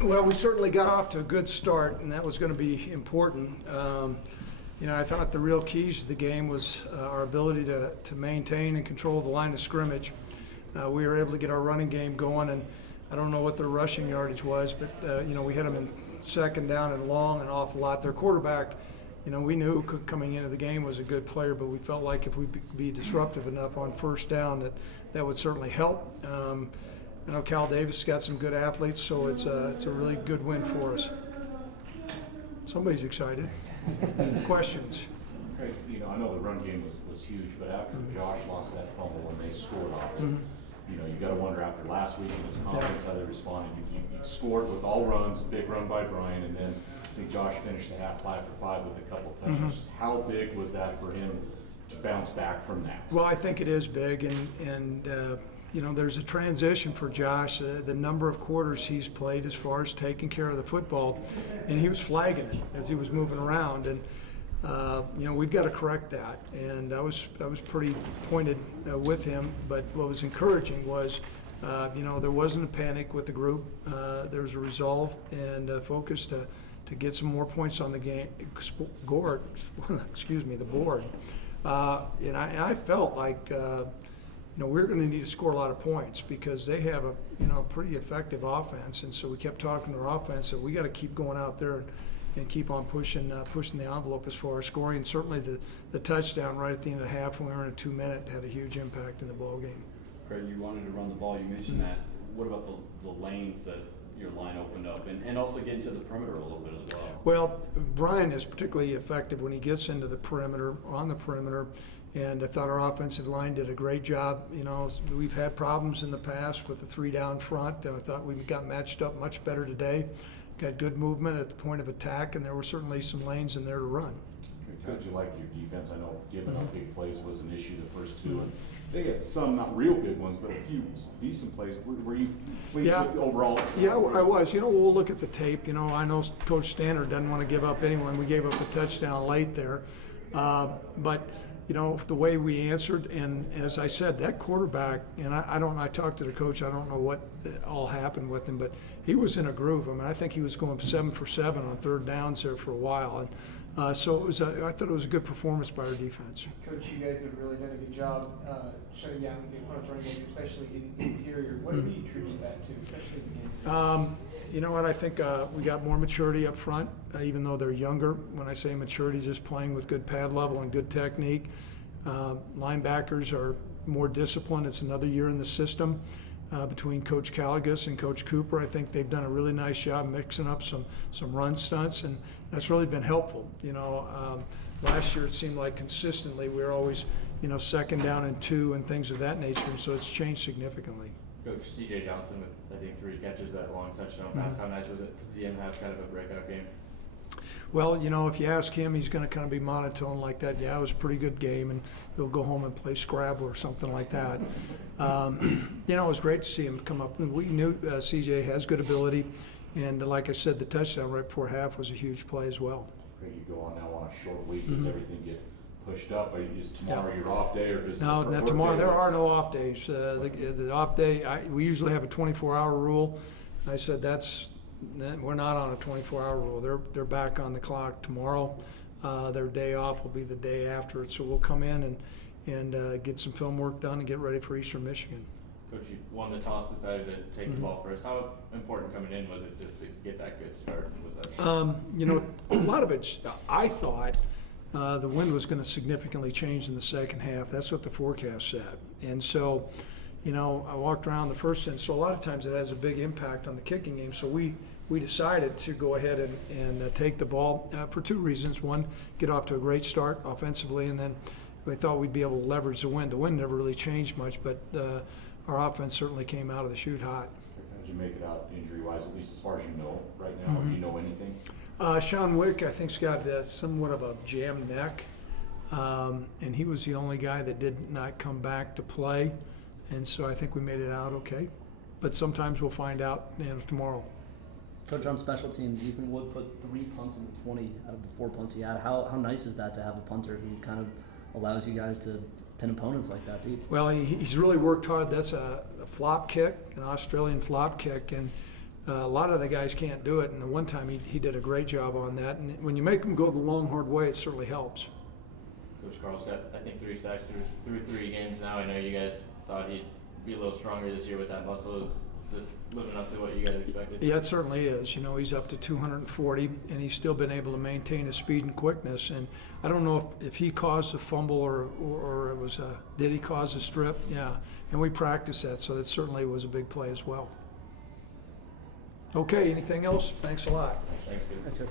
Well, we certainly got off to a good start, and that was going to be important. I thought the real keys to the game was our ability to maintain and control the line of scrimmage. We were able to get our running game going, and I don't know what their rushing yardage was, but we had them in second down and long an awful lot. Their quarterback, we knew coming into the game was a good player, but we felt like if we'd be disruptive enough on first down that would certainly help. I know Cal Davis got some good athletes, so it's a really good win for us. Somebody's excited. Questions? Craig, I know the run game was huge, but after Josh lost that fumble and they scored off it, you got to wonder after last week in this conference how they responded. You scored with all runs, big run by Brian, and then I think Josh finished the half 5 for 5 with a couple touchdowns. How big was that for him to bounce back from that? Well, I think it is big, and there's a transition for Josh. The number of quarters he's played as far as taking care of the football, and he was flagging it as he was moving around, and we've got to correct that. And I was pretty pointed with him, but what was encouraging was, there wasn't a panic with the group. There was a resolve and focus to get some more points on the game board. The board. And I felt like. We're going to need to score a lot of points because they have a pretty effective offense, and so we kept talking to our offense that we got to keep going out there and keep on pushing the envelope as far as scoring. And certainly the touchdown right at the end of the half when we were in a 2-minute had a huge impact in the ball game. Craig, you wanted to run the ball. You mentioned that. What about the lanes that your line opened up, and also get into the perimeter a little bit as well? Well, Brian is particularly effective when he gets into the perimeter, on the perimeter, and I thought our offensive line did a great job. We've had problems in the past with the 3 down front, and I thought we got matched up much better today. Got good movement at the point of attack, and there were certainly some lanes in there to run. How did you like your defense? I know giving up big plays was an issue the first two, and they had some not real big ones, but a few decent plays. Were you pleased with the overall? Yeah, I was. We'll look at the tape. I know Coach Standard doesn't want to give up anyone. We gave up a touchdown late there, but the way we answered, and as I said, that quarterback, and I talked to the coach, I don't know what all happened with him, but he was in a groove. I think he was going 7 for 7 on third downs there for a while, and so I thought it was a good performance by our defense. Coach, you guys have really done a good job shutting down the opponent's running game, especially in the interior. What do we attribute that to, especially in the game? You know what? I think we got more maturity up front, even though they're younger. When I say maturity, just playing with good pad level and good technique. Linebackers are more disciplined. It's another year in the system. Between Coach Caligus and Coach Cooper, I think they've done a really nice job mixing up some run stunts, and that's really been helpful. Last year it seemed like consistently we were always, second down and 2 and things of that nature, and so it's changed significantly. Coach C.J. Johnson with, I think, 3 catches, that long touchdown pass. How nice was it to see him have kind of a breakout game? Well, if you ask him, he's going to kind of be monotone like that. Yeah, it was a pretty good game, and he'll go home and play Scrabble or something like that. It was great to see him come up. We knew CJ has good ability, and like I said, the touchdown right before half was a huge play as well. Craig, you go on now on a short week. Does everything get pushed up? Is tomorrow your off day, or does No, not tomorrow. There are no off days. The off day, we usually have a 24-hour rule. I said we're not on a 24-hour rule. They're back on the clock tomorrow. Their day off will be the day after it. So we'll come in and get some film work done and get ready for Eastern Michigan. Coach, you won the toss, decided to take the ball first. How important coming in was it just to get that good start? Was that? A lot of it, I thought the wind was going to significantly change in the second half. That's what the forecast said. And so, I walked around the first inning, so a lot of times it has a big impact on the kicking game. So we decided to go ahead and take the ball for 2 reasons. One, get off to a great start offensively, and then we thought we'd be able to leverage the wind. The wind never really changed much, but our offense certainly came out of the chute hot. How did you make it out injury-wise, at least as far as you know right now? Do you know anything? Sean Wick, I think, has got somewhat of a jammed neck, and he was the only guy that did not come back to play. And so I think we made it out okay. But sometimes we'll find out tomorrow. Coach, on special teams, Ethan Wood put 3 punts in the 20 out of the 4 punts he had. How nice is that to have a punter who kind of allows you guys to pin opponents like that deep? Well, he's really worked hard. That's a flop kick, an Australian flop kick. And, A lot of the guys can't do it, and the one time he did a great job on that. And when you make them go the long, hard way, it certainly helps. Coach Carl's got, I think, 3 sacks through 3 games now. I know you guys thought he'd be a little stronger this year with that muscle. Is this living up to what you guys expected? Yeah, it certainly is. You know, he's up to 240, and he's still been able to maintain his speed and quickness. And I don't know if he caused a fumble or it was did he cause a strip? Yeah, and we practiced that, so that certainly was a big play as well. Okay, anything else? Thanks a lot. Thanks, dude. That's good.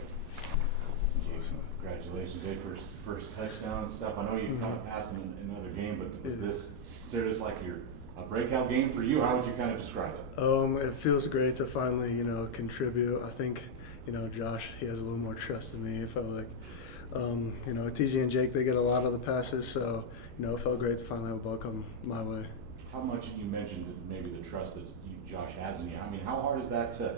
Jason, congratulations, Jay, first touchdown and stuff. I know you kind of passed in another game, but was this considered as like a breakout game for you? How would you kind of describe it? It feels great to finally, contribute. I think, Josh, he has a little more trust in me. It felt like, TG and Jake, they get a lot of the passes, so, it felt great to finally have a ball come my way. How much you mentioned that maybe the trust that Josh has in you? I mean, how hard is that to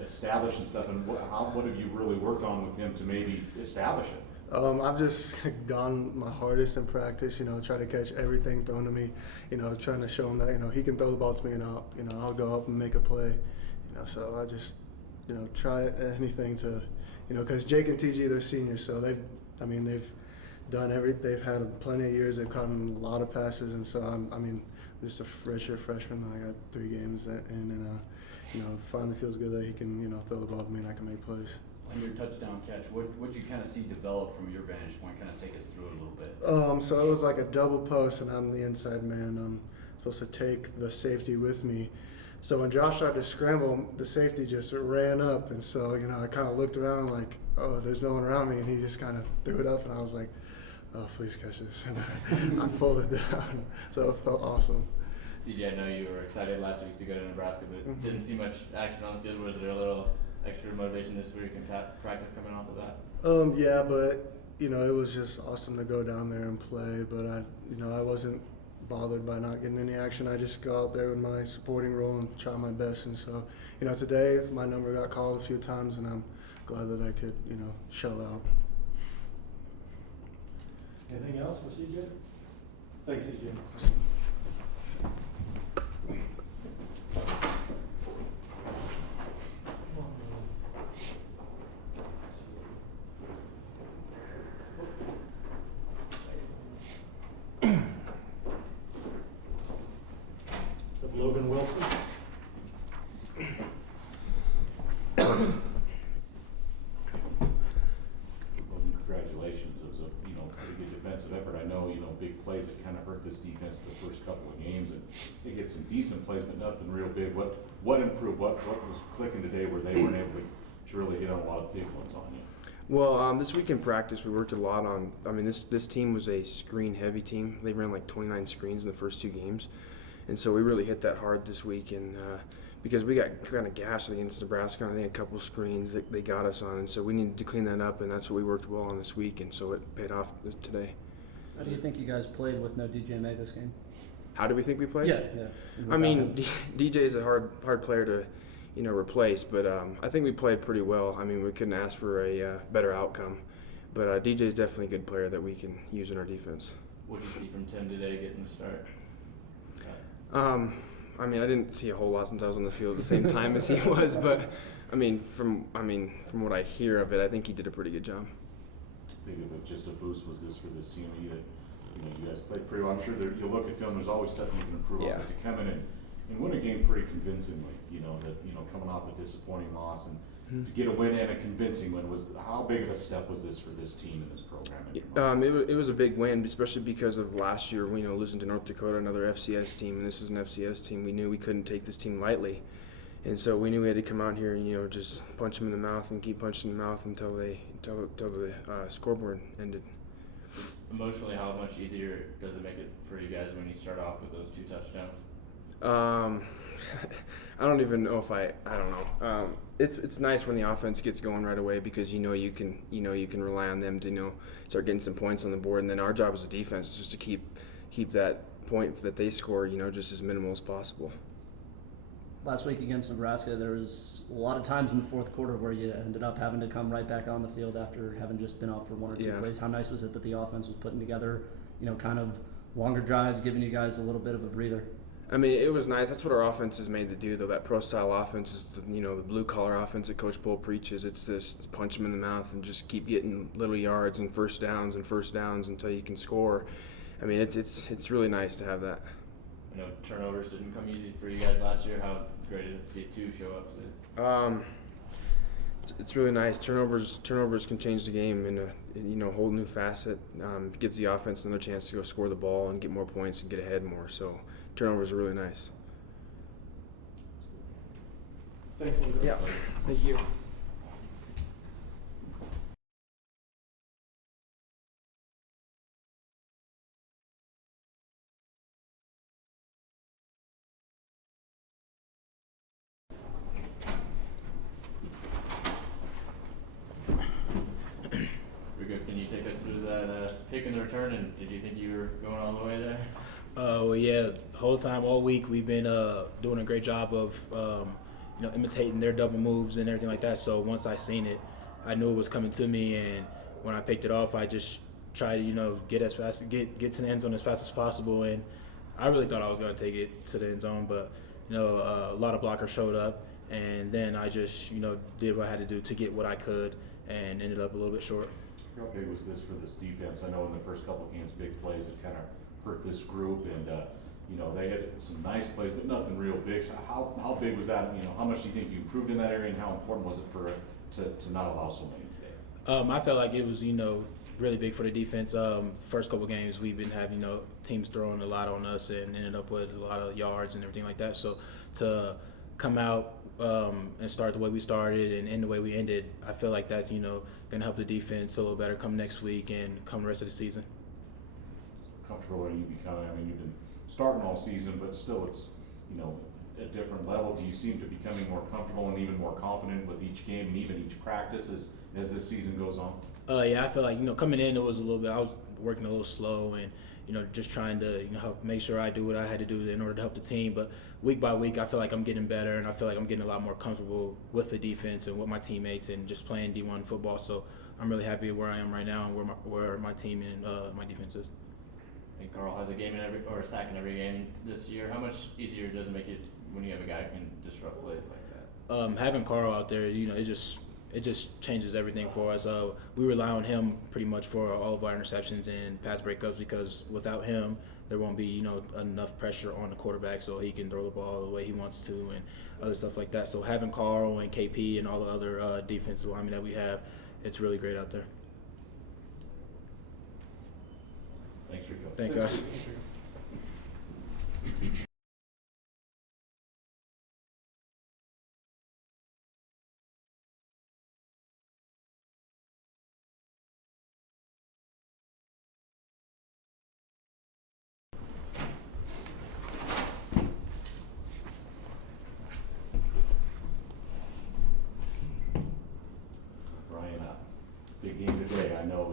establish and stuff, and what have you really worked on with him to maybe establish it? I've just gone my hardest in practice, try to catch everything thrown to me, trying to show him that, he can throw the ball to me and I'll go up and make a play, so I just, try anything to, because Jake and TG, they're seniors, so they've done they've had plenty of years, they've caught a lot of passes, and so I'm just a redshirt freshman. I got 3 games in, and it finally feels good that he can, throw the ball to me and I can make plays. On your touchdown catch, what you kind of see develop from your vantage point? Kind of take us through it a little bit. So it was like a double post, and I'm the inside man, and I'm supposed to take the safety with me. So when Josh started to scramble, the safety just ran up, and so I kind of looked around like, oh, there's no one around me, and he just kind of threw it up, and I was like, oh, please catch this, and I folded down. So it felt awesome. CJ, I know you were excited last week to go to Nebraska, but didn't see much action on the field. Was there a little extra motivation this week and practice coming off of that? Yeah, but it was just awesome to go down there and play. But I wasn't bothered by not getting any action. I just go out there with my supporting role and try my best. And so, today my number got called a few times, and I'm glad that I could, shell out. Anything else for CJ? Thanks, CJ. Of Logan Wilson. Congratulations. It was a pretty good defensive effort. I know big plays that kind of hurt this defense the first couple of games, and they get some decent plays, but nothing real big. What improved? What was clicking today where they weren't able to really hit on a lot of big ones on you? Well, this week in practice, we worked a lot on. This team was a screen-heavy team. They ran like 29 screens in the first 2 games, and so we really hit that hard this week. And because we got kind of gashed against Nebraska, I think a couple of screens that they got us on, and so we needed to clean that up, and that's what we worked well on this week, and so it paid off today. How do you think you guys played with no DJ May this game? How do we think we played? Yeah. DJ is a hard player to, replace, but I think we played pretty well. We couldn't ask for a better outcome, but DJ is definitely a good player that we can use in our defense. What did you see from Tim today getting the start? I didn't see a whole lot since I was on the field at the same time as he was, but from what I hear of it, I think he did a pretty good job. Big of just a boost was this for this team. You guys played pretty well. I'm sure you look at film. There's always stuff you can improve on, but to come in and win a game pretty convincingly. Coming off a disappointing loss and to get a win and a convincing win how big of a step was this for this team and this program? It was a big win, especially because of last year. Losing to North Dakota, another FCS team, and this was an FCS team. We knew we couldn't take this team lightly, and so we knew we had to come out here and just punch them in the mouth and keep punching in the mouth until the scoreboard ended. Emotionally, how much easier does it make it for you guys when you start off with those 2 touchdowns? I don't even know if I don't know. It's nice when the offense gets going right away because you can rely on them to start getting some points on the board, and then our job as a defense is just to keep that point that they score just as minimal as possible. Last week against Nebraska, there was a lot of times in the fourth quarter where you ended up having to come right back on the field after having just been off for 1 or 2 plays. How nice was it that the offense was putting together, kind of longer drives, giving you guys a little bit of a breather? I mean, it was nice. That's what our offense is made to do, though. That pro-style offense is, the blue-collar offense that Coach Bohl preaches. It's just punch them in the mouth and just keep getting little yards and first downs until you can score. I mean, it's really nice to have that. I know turnovers didn't come easy for you guys last year. How great is it to see two show up today? It's really nice. Turnovers can change the game in a whole new facet. Gives the offense another chance to go score the ball and get more points and get ahead more. So turnovers are really nice. Thanks, Logan. Yeah. Thank you. Rico, can you take us through that pick and the return? And did you think you were going all the way there? Well, yeah, the whole time, all week, we've been doing a great job of, imitating their double moves and everything like that. So once I seen it, I knew it was coming to me, and when I picked it off, I just tried to, get to the end zone as fast as possible. And I really thought I was going to take it to the end zone, but a lot of blockers showed up, and then I just did what I had to do to get what I could, and ended up a little bit short. How big was this for this defense? I know in the first couple of games, big plays that kind of hurt this group, and they had some nice plays, but nothing real big. So how big was that? How much do you think you improved in that area, and how important was it for to not allow so many today? I felt like it was really big for the defense. First couple games we've been having teams throwing a lot on us and ended up with a lot of yards and everything like that. So to come out and start the way we started and end the way we ended, I feel like that's gonna help the defense a little better come next week and come the rest of the season. Comfortable are you becoming? I mean, you've been starting all season, but still it's a different level. Do you seem to be becoming more comfortable and even more confident with each game and even each practice as this season goes on? Yeah, I feel like coming in it was a little bit. I was working a little slow and just trying to help make sure I do what I had to do in order to help the team. But week by week, I feel like I'm getting better, and I feel like I'm getting a lot more comfortable with the defense and with my teammates and just playing D1 football. So I'm really happy where I am right now and where my team and my defense is. I think Carl has a sack in every game this year. How much easier does it make it when you have a guy who can disrupt plays like that? Having Carl out there, it just changes everything for us. We rely on him pretty much for all of our interceptions and pass breakups, because without him, there won't be enough pressure on the quarterback so he can throw the ball the way he wants to and other stuff like that. So having Carl and KP and all the other defensive linemen that we have, it's really great out there. Thanks, Rico. Thank you, guys. Brian, big game today. I know,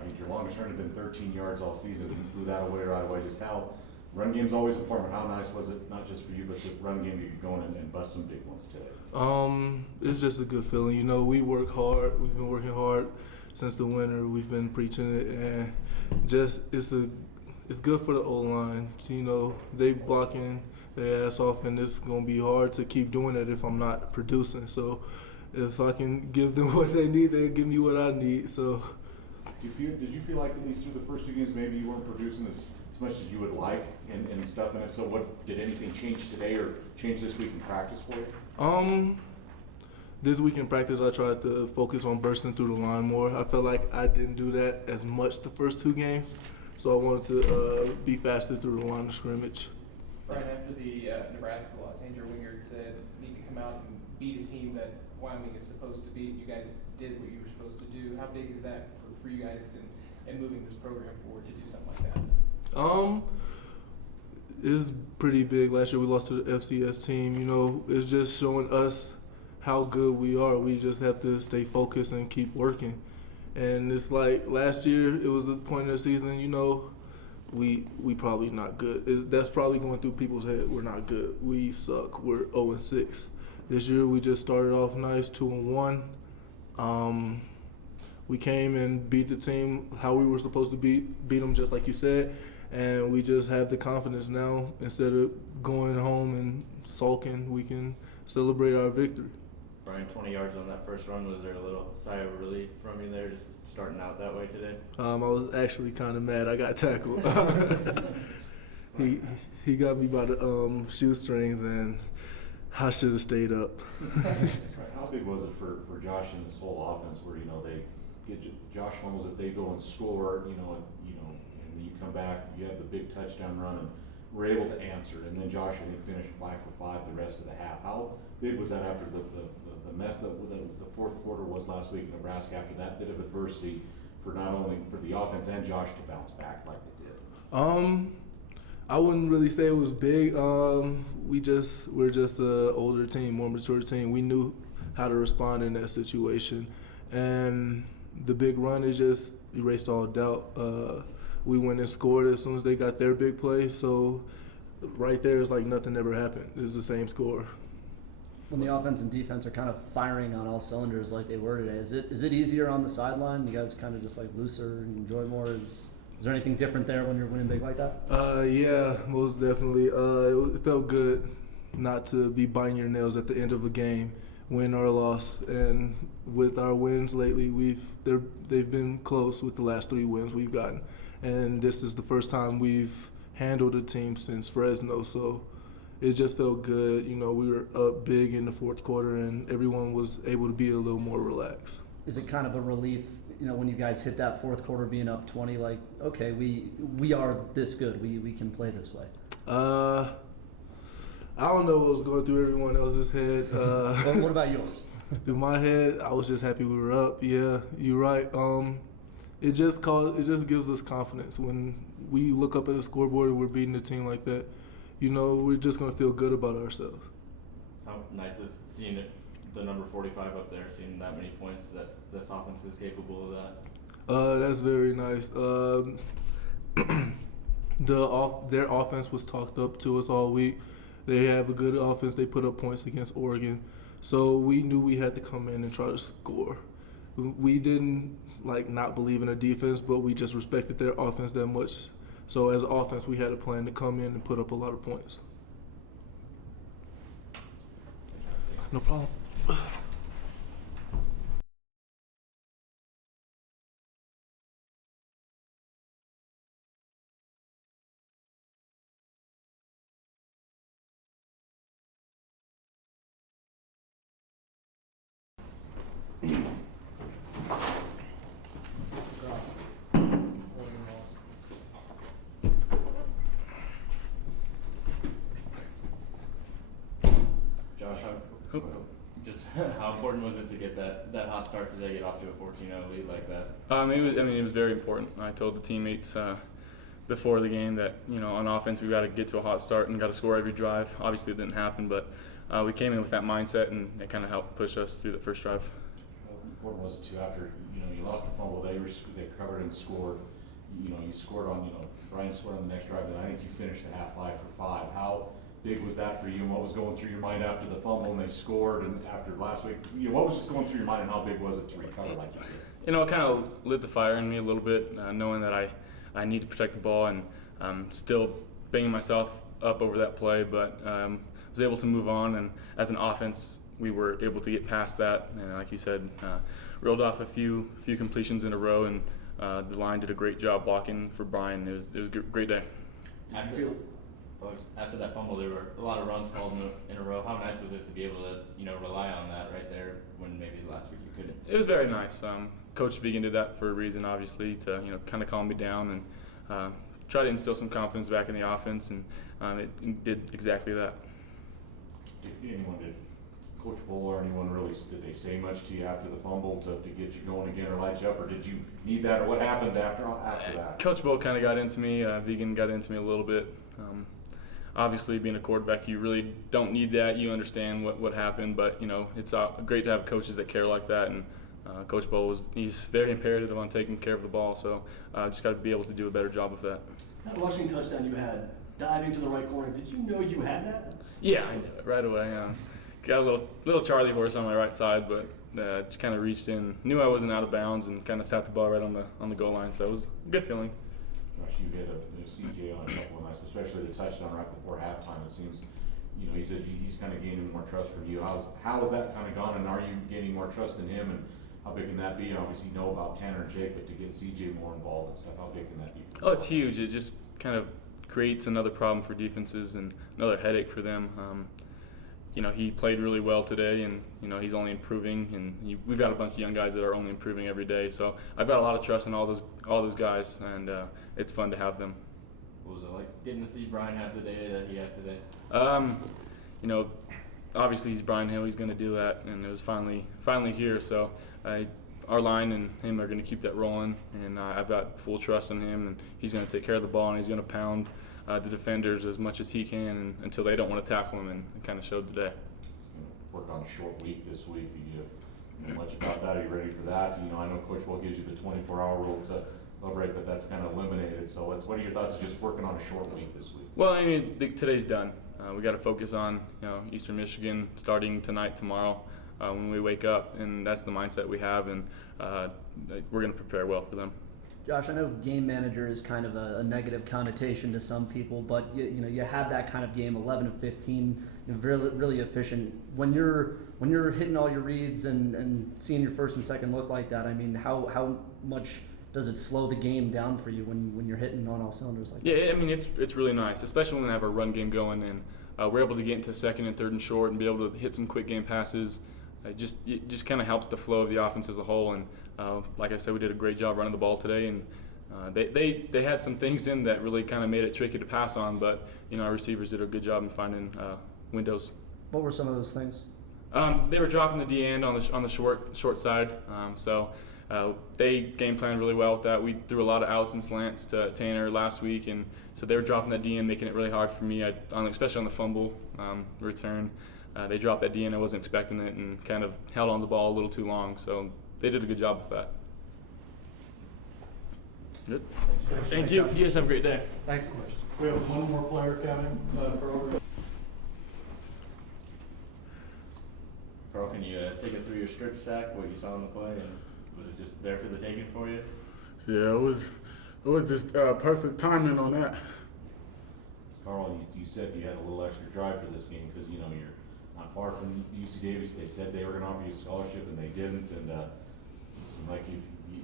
I think your longest run had been 13 yards all season. You flew that away right away. Just how run game's always important. How nice was it, not just for you, but the run game you could go in and bust some big ones today? It's just a good feeling. We work hard. We've been working hard since the winter. We've been preaching it, and just it's good for the O-line. They blocking their ass off, and it's gonna be hard to keep doing it if I'm not producing. So if I can give them what they need, they'll give me what I need. So did you feel like at least through the first two games maybe you weren't producing as much as you would like and stuff? And if so, did anything change today or change this week in practice for you? This week in practice, I tried to focus on bursting through the line more. I felt like I didn't do that as much the first two games, so I wanted to be faster through the line of scrimmage. Right after the Nebraska loss, Andrew Wingard said, "Need to come out and beat a team that Wyoming is supposed to beat." You guys did what you were supposed to do. How big is that for you guys and moving this program forward to do something like that? It's pretty big. Last year we lost to the FCS team. It's just showing us how good we are. We just have to stay focused and keep working. And it's like last year, it was the point of the season, we probably not good. That's probably going through people's head. We're not good. We suck. We're 0-6. This year we just started off nice, 2-1. We came and beat the team how we were supposed to beat them, just like you said. and we just have the confidence now. Instead of going home and sulking, we can celebrate our victory. Brian, 20 yards on that first run. Was there a little sigh of relief from you there, just starting out that way today? I was actually kind of mad I got tackled. He got me by the shoestrings, and I should have stayed up. How big was it for Josh in this whole offense where, they get Josh fumbles it, they go and score, and you come back, you have the big touchdown run, and we're able to answer. And then Josh, I think, finished 5 for 5 the rest of the half. How big was that after the mess that the fourth quarter was last week in Nebraska, after that bit of adversity for not only for the offense and Josh to bounce back like they did? I wouldn't really say it was big. We're just an older team, more mature team. We knew how to respond in that situation, and the big run is just erased all doubt. We went and scored as soon as they got their big play, so right there is like nothing ever happened. It was the same score. When the offense and defense are kind of firing on all cylinders like they were today, is it easier on the sideline? You guys kind of just like looser and enjoy more? Is there anything different there when you're winning big like that? Yeah, most definitely. It felt good not to be biting your nails at the end of a game, win or loss. And with our wins lately, they've been close with the last 3 wins we've gotten. And this is the first time we've handled a team since Fresno, so it just felt good. We were up big in the fourth quarter, and everyone was able to be a little more relaxed. Is it kind of a relief, when you guys hit that fourth quarter being up 20, like, okay, we are this good, we can play this way? I don't know what was going through everyone else's head. What about yours? Through my head, I was just happy we were up. Yeah, you're right. It just gives us confidence when we look up at the scoreboard and we're beating a team like that. We're just gonna feel good about ourselves. How nice is seeing the number 45 up there, seeing that many points, that this offense is capable of that? That's very nice. Their offense was talked up to us all week. They have a good offense. They put up points against Oregon, so we knew we had to come in and try to score. We didn't not believe in a defense, but we just respected their offense that much. So as an offense, we had a plan to come in and put up a lot of points. No problem. Josh, how important was it to get that hot start today, get off to a 14-0 lead like that? It was very important. I told the teammates before the game that on offense we got to get to a hot start and got to score every drive. Obviously it didn't happen, but we came in with that mindset, and it kind of helped push us through the first drive. How important was it too after you lost the fumble? They recovered and scored. You scored on Brian scored on the next drive, and I think you finished the half 5 for 5. How big was that for you, and what was going through your mind after the fumble and they scored, and after last week? What was just going through your mind, and how big was it to recover like you did? It kind of lit the fire in me a little bit, knowing that I need to protect the ball, and still banging myself up over that play, but was able to move on, and as an offense we were able to get past that, and like you said, reeled off a few completions in a row, and the line did a great job blocking for Brian. It was a great day. After that fumble, there were a lot of runs called in a row. How nice was it to be able to rely on that right there when maybe last week you couldn't? It was very nice. Coach Vegan did that for a reason, obviously, to kind of calm me down and try to instill some confidence back in the offense, and it did exactly that. Did Coach Bohl or anyone really, did they say much to you after the fumble to get you going again or light you up, or did you need that, or what happened after that? Coach Bohl kind of got into me. Vegan got into me a little bit. Obviously, being a quarterback, you really don't need that. You understand what happened, but it's great to have coaches that care like that. And Coach Bohl he's very imperative on taking care of the ball. So just got to be able to do a better job of that. That rushing touchdown you had, diving to the right corner. Did you know you had that? Yeah, I knew it right away. Got a little Charlie horse on my right side, but just kind of reached in, knew I wasn't out of bounds, and kind of sat the ball right on the goal line. So it was a good feeling. Josh, you hit a CJ on a couple of nights, especially the touchdown right before halftime. It seems, he said he's kind of gaining more trust from you. How has that kind of gone, and are you gaining more trust in him, and how big can that be? Obviously, you know about Tanner and Jake, but to get CJ more involved and stuff, how big can that be? Oh, it's huge. It just kind of creates another problem for defenses and another headache for them. He played really well today, and he's only improving. And we've got a bunch of young guys that are only improving every day. So I've got a lot of trust in all those guys, and it's fun to have them. What was it like getting to see Brian have the day that he had today? Obviously he's Brian Hill. He's going to do that, and it was finally here. So our line and him are going to keep that rolling, and I've got full trust in him, and he's going to take care of the ball, and he's going to pound the defenders as much as he can until they don't want to tackle him, and it kind of showed today. Work on a short week this week. Do you know much about that? Are you ready for that? I know Coach Bohl gives you the 24-hour rule to celebrate, but that's kind of eliminated. So what are your thoughts of just working on a short week this week? Well, today's done. We got to focus on Eastern Michigan starting tonight, tomorrow, when we wake up, and that's the mindset we have, and we're going to prepare well for them. Josh, I know game manager is kind of a negative connotation to some people, but you had that kind of game, 11 of 15, really, really efficient. When you're hitting all your reads and seeing your first and second look like that, I mean, how much does it slow the game down for you when you're hitting on all cylinders like that? Yeah, I mean, it's really nice, especially when we have our run game going, and we're able to get into second and third and short and be able to hit some quick game passes. It just kind of helps the flow of the offense as a whole, and like I said, we did a great job running the ball today, and they had some things in that really kind of made it tricky to pass on, but our receivers did a good job in finding windows. What were some of those things? They were dropping the D end on the short side, so they game planned really well with that. We threw a lot of outs and slants to Tanner last week, and so they were dropping that D end, making it really hard for me, especially on the fumble return. They dropped that D end, I wasn't expecting it, and kind of held on the ball a little too long, so they did a good job with that. Good. Thank you. You guys have a great day. Thanks. We have one more player coming. Carl, can you take us through your strip sack, what you saw on the play, and was it just there for the taking for you? Yeah, it was just perfect timing on that. Carl, you said you had a little extra drive for this game because you're not far from UC Davis. They said they were going to offer you a scholarship, and they didn't. And it seemed like you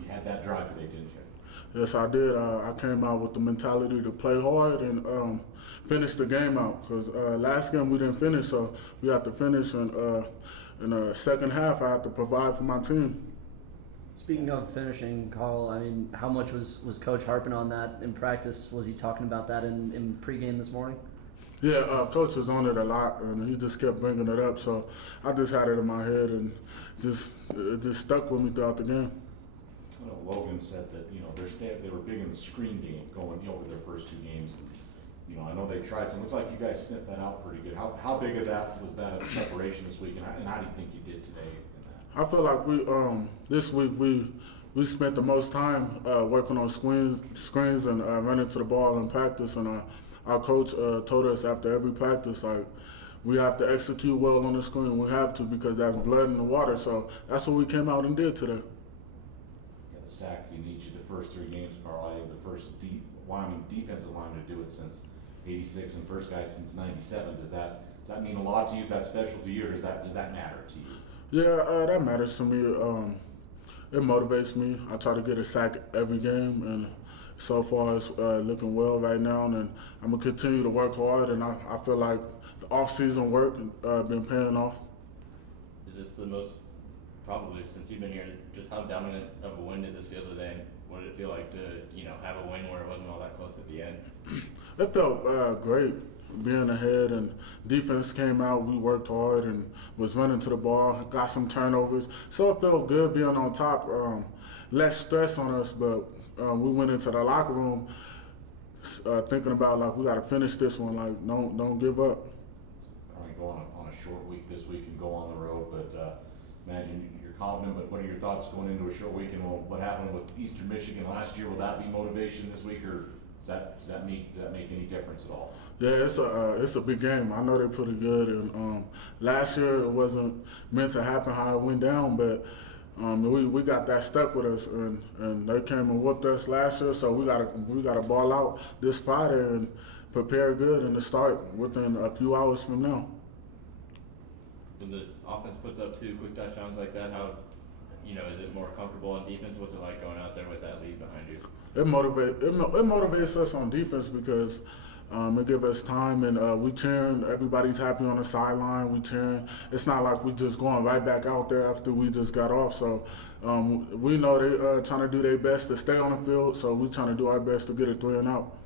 had that drive today, didn't you? Yes, I did. I came out with the mentality to play hard and finish the game out. Because last game we didn't finish, so we had to finish. And in the second half, I had to provide for my team. Speaking of finishing, Carl, I mean, how much was Coach harping on that in practice? Was he talking about that in pregame this morning? Yeah, Coach was on it a lot, and he just kept bringing it up. So I just had it in my head, and it just stuck with me throughout the game. Logan said that they were big in the screen game going over their first two games. I know they tried some. Looks like you guys sniffed that out pretty good. How big of that was that of preparation this week, and how do you think you did today in that? I feel like we this week we spent the most time working on screens and running to the ball in practice, and our coach told us after every practice, like, we have to execute well on the screen. We have to, because that's blood in the water. So that's what we came out and did today. Got a sack in each of the first three games, Carl. I have the first Wyoming defensive lineman to do it since '86 and first guy since '97. Does that mean a lot to you? Is that special to you, or does that matter to you? Yeah, that matters to me. It motivates me. I try to get a sack every game, and so far it's looking well right now. And I'm gonna continue to work hard, and I feel like the off-season work been paying off. Is this the most, probably since you've been here, just how dominant of a win did this feel today? What did it feel like to have a win where it wasn't all that close at the end? It felt great being ahead, and defense came out. We worked hard and was running to the ball, got some turnovers. So it felt good being on top. Less stress on us, but we went into the locker room thinking about, like, we got to finish this one. Like, don't give up. All right, go on a short week this week and go on the road, but imagine you're confident. But what are your thoughts going into a short week, and what happened with Eastern Michigan last year? Will that be motivation this week, or does that make any difference at all? Yeah, it's a big game. I know they're pretty good, and last year it wasn't meant to happen how it went down, but We got that stuck with us, and they came and whooped us last year. So we gotta ball out this Friday and prepare good and to start within a few hours from now. When the offense puts up 2 quick touchdowns like that, how, is it more comfortable on defense? What's it like going out there with that lead behind you? It motivates us on defense because it gives us time, and we cheering. Everybody's happy on the sideline. We cheering. It's not like we just going right back out there after we just got off. So we know they trying to do their best to stay on the field. So we trying to do our best to get a 3 and out.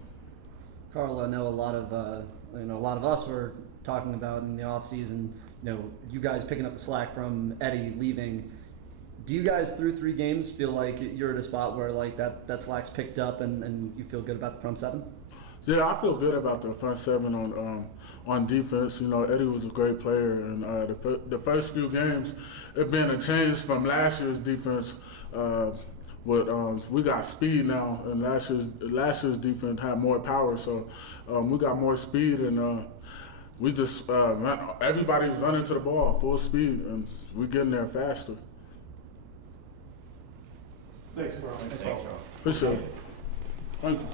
Carl, I know a lot of us were talking about in the offseason, you guys picking up the slack from Eddie leaving. Do you guys through 3 games feel like you're at a spot where like that slack's picked up and you feel good about the front 7? Yeah, I feel good about the front 7 on defense. Eddie was a great player, and the first few games, it been a change from last year's defense. We got speed now, and last year's defense had more power, so we got more speed, and we just everybody's running to the ball full speed, and we getting there faster. Thanks, Carl. Appreciate it. Thank you.